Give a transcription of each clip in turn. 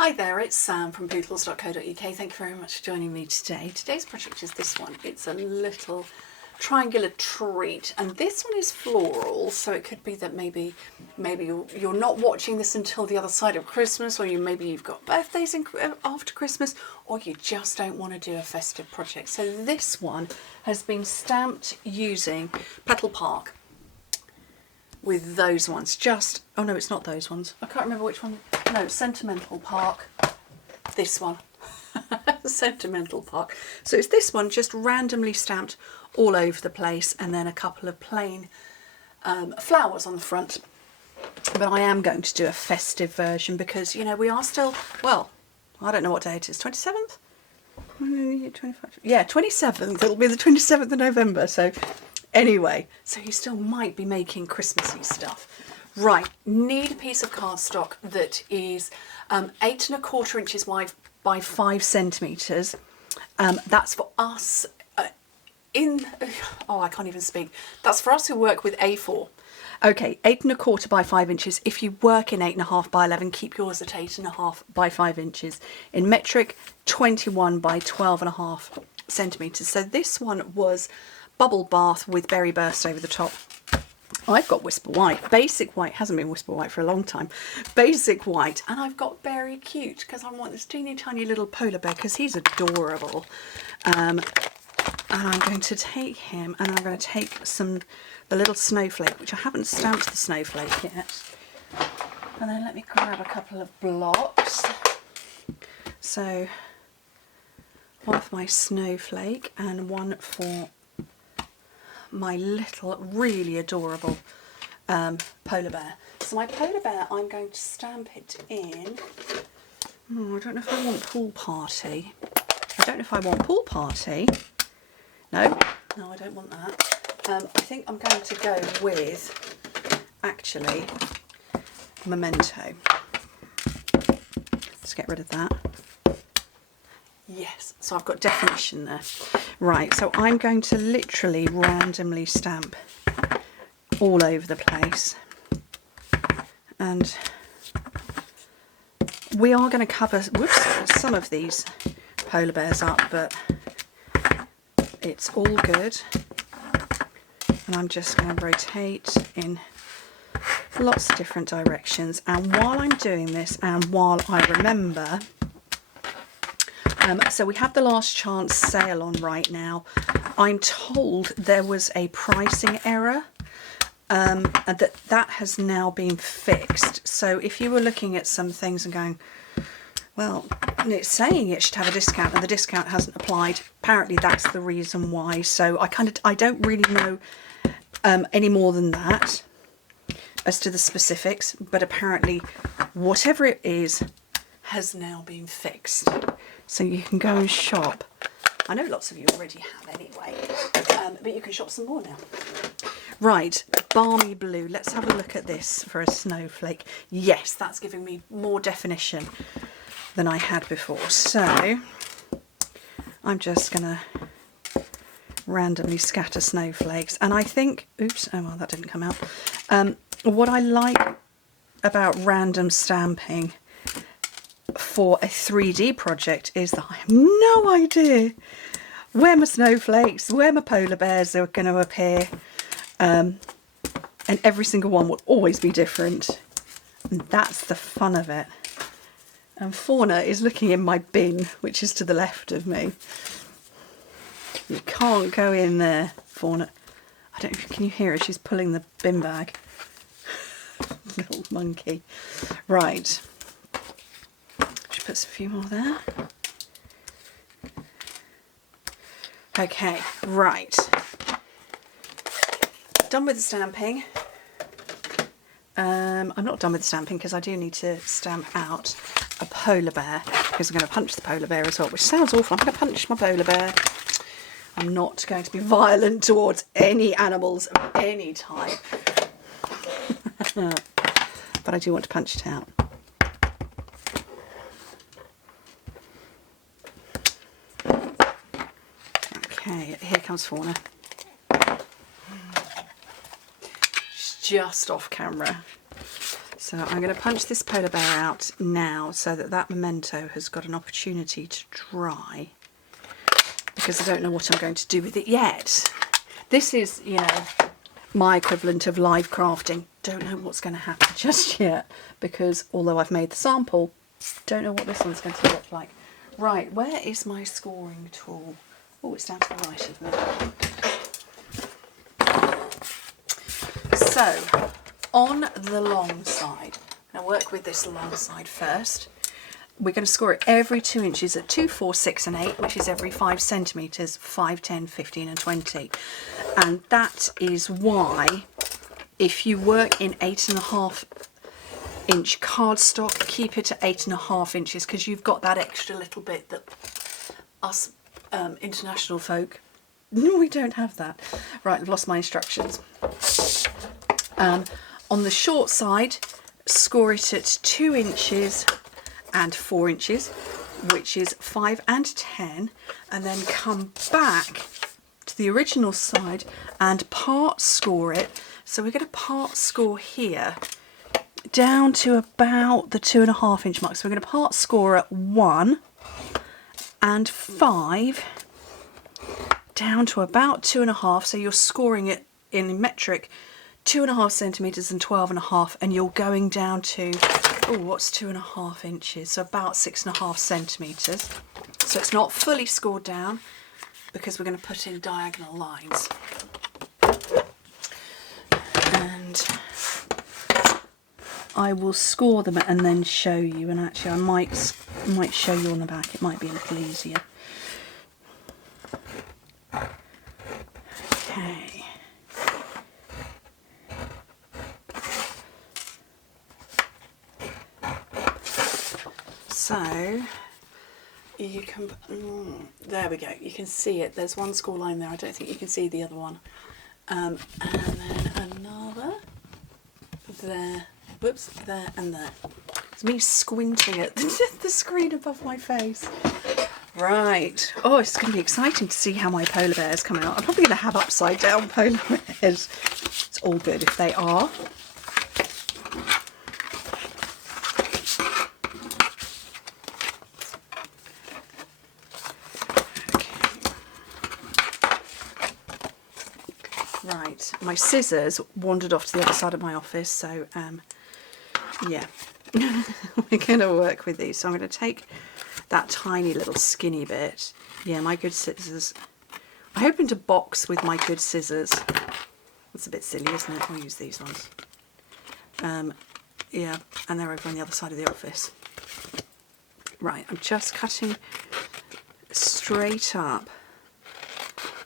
Hi there, it's Sam from Pootles.co.uk. Thank you very much for joining me today. Today's project is this one. It's a little triangular treat, and this one is floral, so it could be that maybe you're not watching this until the other side of Christmas, or maybe you've got birthdays after Christmas, or you just don't want to do a festive project. So this one has been stamped using Petal Park with those ones. Oh no, it's not those ones. I can't remember which one. No, Sentimental Park. This one. Sentimental Park. So it's this one just randomly stamped all over the place, and then a couple of plain flowers on the front. But I am going to do a festive version because, you know, we are still, well, I don't know what day it is, 27th? 25? Yeah, 27th. It'll be the 27th of November. So anyway, so you still might be making Christmassy stuff. Right, need a piece of cardstock that is 8 1/4 inches wide by 5 centimetres. That's for us I can't even speak. That's for us who work with A4. Okay, 8 1/4 by 5 inches. If you work in 8 1/2 by 11, keep yours at 8 1/2 by 5 inches. In metric, 21 by 12 1/2 centimetres. So this one was bubble bath with berry burst over the top. I've got Whisper White. Basic White hasn't been Whisper White for a long time. Basic White. And I've got Berry Cute because I want this teeny tiny little polar bear because he's adorable. And I'm going to take him and I'm going to take the little snowflake, which I haven't stamped the snowflake yet. And then let me grab a couple of blocks. So one for my snowflake and one for my little really adorable polar bear. So my polar bear, I'm going to stamp it in, I don't know if I want Pool Party. No, I don't want that. I think I'm going to go with, actually, Memento. Let's get rid of that. Yes, so I've got definition there. Right, so I'm going to literally randomly stamp all over the place. And we are going to cover some of these polar bears up, but it's all good. And I'm just going to rotate in lots of different directions. And while I'm doing this, and while I remember, so we have the last chance sale on right now. I'm told there was a pricing error and that has now been fixed. So if you were looking at some things and going, well, it's saying it should have a discount and the discount hasn't applied, apparently that's the reason why. So I don't really know any more than that as to the specifics, but apparently whatever it is has now been fixed. So you can go and shop. I know lots of you already have anyway, but you can shop some more now. Right, Balmy Blue. Let's have a look at this for a snowflake. Yes, that's giving me more definition than I had before. So I'm just going to randomly scatter snowflakes. And I think, oops, oh well, that didn't come out. What I like about random stamping for a 3D project is that I have no idea where my snowflakes, where my polar bears are going to appear, and every single one will always be different, and that's the fun of it. And Fauna is looking in my bin, which is to the left of me. You can't go in there, Fauna. I don't know if can you hear her? She's pulling the bin bag. Little monkey. Right. Put a few more there. Okay, right. Done with the stamping. I'm not done with the stamping because I do need to stamp out a polar bear because I'm going to punch the polar bear as well, which sounds awful. I'm going to punch my polar bear. I'm not going to be violent towards any animals of any type. But I do want to punch it out. Okay, here comes Fauna. She's just off camera. So I'm going to punch this polar bear out now so that that memento has got an opportunity to dry, because I don't know what I'm going to do with it yet. This is, you know, my equivalent of live crafting. Don't know what's going to happen just yet, because although I've made the sample, don't know what this one's going to look like. Right, where is my scoring tool? Oh, it's down to the right of me. So, on the long side, I'm going to work with this long side first. We're going to score it every 2 inches at 2, 4, 6 and 8, which is every 5 centimetres, 5, 10, 15 and 20. And that is why, if you work in 8.5 inch cardstock, keep it at 8.5 inches, because you've got that extra little bit that us international folk, no, we don't have that. Right, I've lost my instructions. On the short side, score it at 2 inches and 4 inches, which is 5 and 10, and then come back to the original side and part score it. So we're going to part score here down to about the 2.5 inch mark. So we're going to part score at 1 and 5 down to about 2.5. So you're scoring it in metric 2.5 centimetres and 12.5, and you're going down to, oh, what's 2.5 inches? So about 6.5 centimetres. So it's not fully scored down, because we're going to put in diagonal lines. And I will score them and then show you, and actually I might show you on the back, it might be a little easier. Okay. So you can, there we go, you can see it, there's one score line there, I don't think you can see the other one. And then another there, whoops, there and there. It's me squinting at the screen above my face. Right, oh, it's going to be exciting to see how my polar bear is coming out. I'm probably going to have upside down polar bears. It's all good if they are. Right, my scissors wandered off to the other side of my office, so yeah, we're going to work with these. So I'm going to take that tiny little skinny bit. Yeah, my good scissors. I'm hoping to box with my good scissors. That's a bit silly, isn't it? I'll use these ones. Yeah, and they're over on the other side of the office. Right, I'm just cutting straight up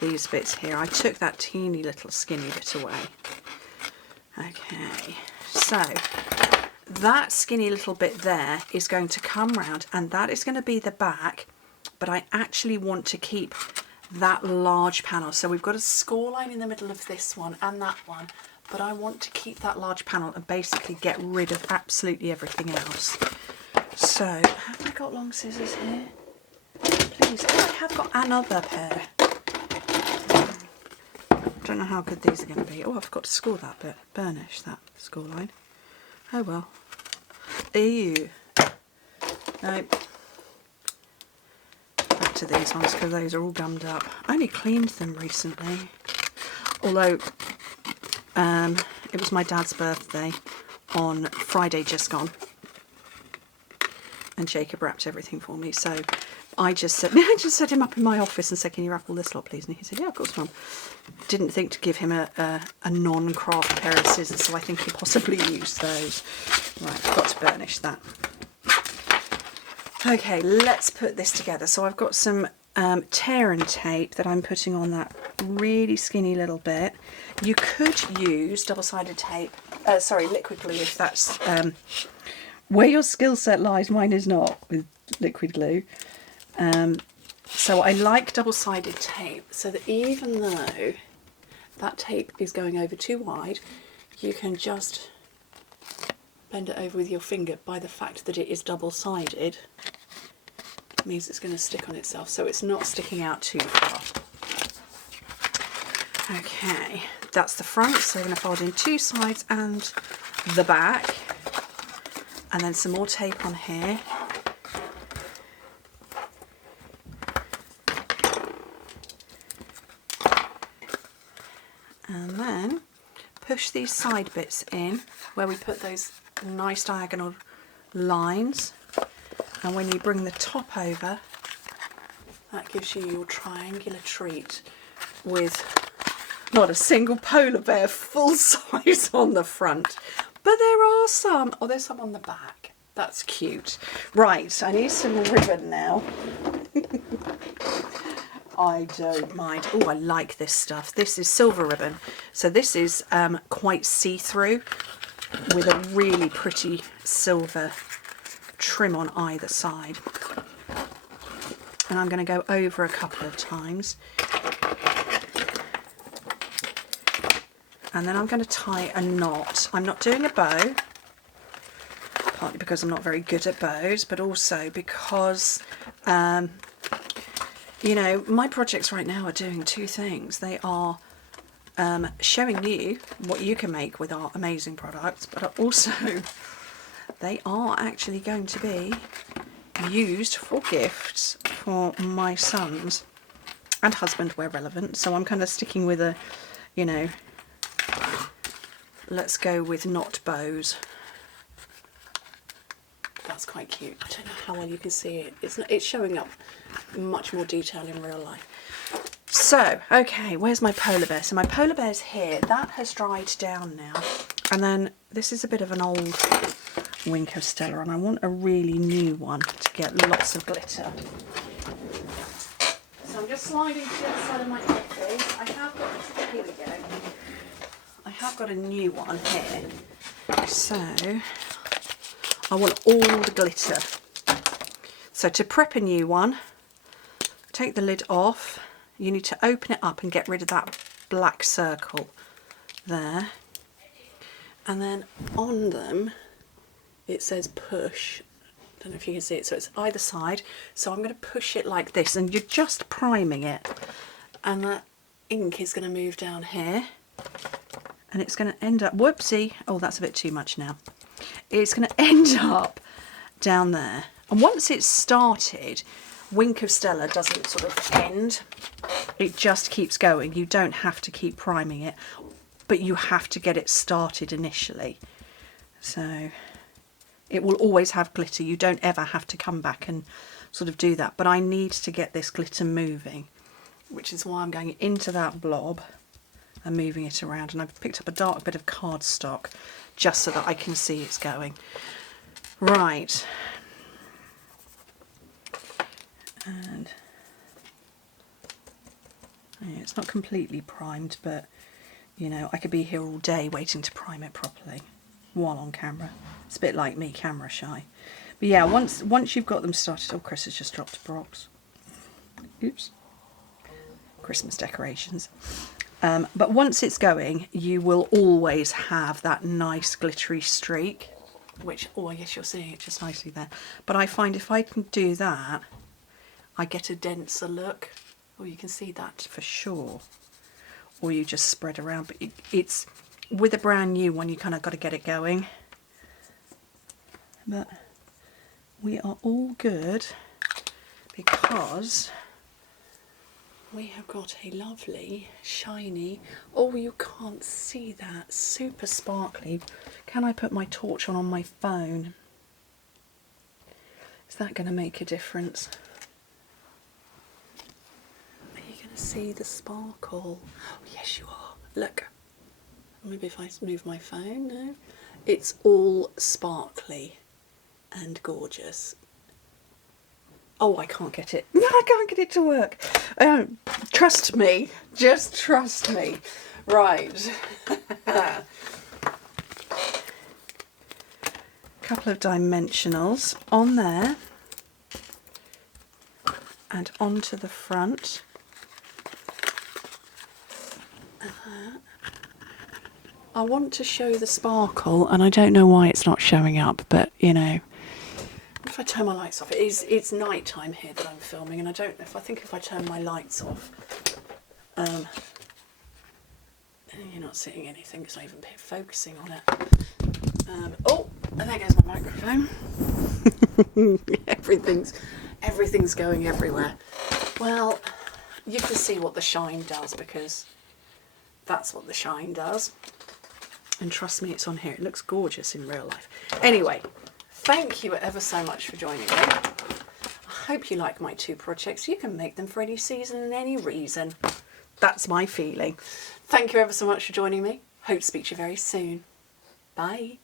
these bits here. I took that teeny little skinny bit away. Okay, so that skinny little bit there is going to come round, and that is going to be the back, but I actually want to keep that large panel. So we've got a score line in the middle of this one and that one, but I want to keep that large panel and basically get rid of absolutely everything else. So, have I got long scissors here? Please, oh, I have got another pair. Don't know how good these are going to be. Oh, I've got to score that bit, burnish that score line. Oh well. Ew. Nope. Back to these ones, because those are all gummed up. I only cleaned them recently. Although it was my dad's birthday on Friday just gone, and Jacob wrapped everything for me. So I just set him up in my office and said, "Can you wrap all this lot, please?" And he said, "Yeah, of course, Mum." Didn't think to give him a non-craft pair of scissors, so I think he possibly used those. Right, I've got to burnish that. Okay, let's put this together. So I've got some tear and tape that I'm putting on that really skinny little bit. You could use double-sided tape, liquid glue, if that's where your skill set lies. Mine is not with liquid glue. So I like double-sided tape, so that even though that tape is going over too wide, you can just bend it over with your finger. By the fact that it is double-sided, it means it's going to stick on itself, so it's not sticking out too far. Okay, that's the front, so we're going to fold in two sides and the back. And then some more tape on here. And then push these side bits in where we put those nice diagonal lines. And when you bring the top over, that gives you your triangular treat with not a single polar bear full size on the front. But there are some. Oh, there's some on the back. That's cute. Right, I need some ribbon now. I don't mind. Oh, I like this stuff. This is silver ribbon. So this is quite see-through with a really pretty silver trim on either side. And I'm going to go over a couple of times. And then I'm going to tie a knot. I'm not doing a bow, partly because I'm not very good at bows, but also because, you know, my projects right now are doing two things. They are showing you what you can make with our amazing products, but also they are actually going to be used for gifts for my sons and husband where relevant. So I'm kind of sticking with a, you know, let's go with not bows. That's quite cute. I don't know how well you can see it. It's showing up much more detail in real life. So, okay, where's my polar bear? So my polar bear's here. That has dried down now. And then this is a bit of an old Wink of Stella, and I want a really new one to get lots of glitter. So I'm just sliding to the other side of my office. I have got, here we go. I have got a new one here. So I want all the glitter. So to prep a new one, take the lid off. You need to open it up and get rid of that black circle there. And then on them, it says push. I don't know if you can see it. So it's either side. So I'm going to push it like this, and you're just priming it. And that ink is going to move down here. And it's going to end up, whoopsie, oh, that's a bit too much now. It's going to end up down there. And once it's started, Wink of Stella doesn't sort of end. It just keeps going. You don't have to keep priming it, but you have to get it started initially. So it will always have glitter. You don't ever have to come back and sort of do that. But I need to get this glitter moving, which is why I'm going into that blob and moving it around. And I've picked up a dark bit of cardstock just so that I can see it's going. Right. And yeah, it's not completely primed, but you know, I could be here all day waiting to prime it properly while on camera. It's a bit like me, camera shy. But yeah, once you've got them started, oh, Chris has just dropped a box. Oops. Christmas decorations. But once it's going, you will always have that nice glittery streak, which, oh, I guess you're seeing it just nicely there. But I find if I can do that, I get a denser look. Oh, you can see that for sure. Or you just spread around. But it's, with a brand new one, you kind of got to get it going. But we are all good because we have got a lovely, shiny, oh, you can't see that, super sparkly. Can I put my torch on my phone? Is that going to make a difference? Are you going to see the sparkle? Oh, yes, you are. Look. Maybe if I move my phone, no. It's all sparkly and gorgeous. Oh, I can't get it. No, I can't get it to work. Trust me. Just trust me. Right. Couple of dimensionals on there and onto the front. I want to show the sparkle, and I don't know why it's not showing up, but you know, if I turn my lights off, it's night time here that I'm filming, and I think if I turn my lights off, you're not seeing anything because I haven't been focusing on it. Oh, And there goes my microphone. everything's going everywhere. Well, you can see what the shine does, because that's what the shine does. And trust me, it's on here. It looks gorgeous in real life. Anyway, thank you ever so much for joining me. I hope you like my 2 projects. You can make them for any season and any reason. That's my feeling. Thank you ever so much for joining me. Hope to speak to you very soon. Bye.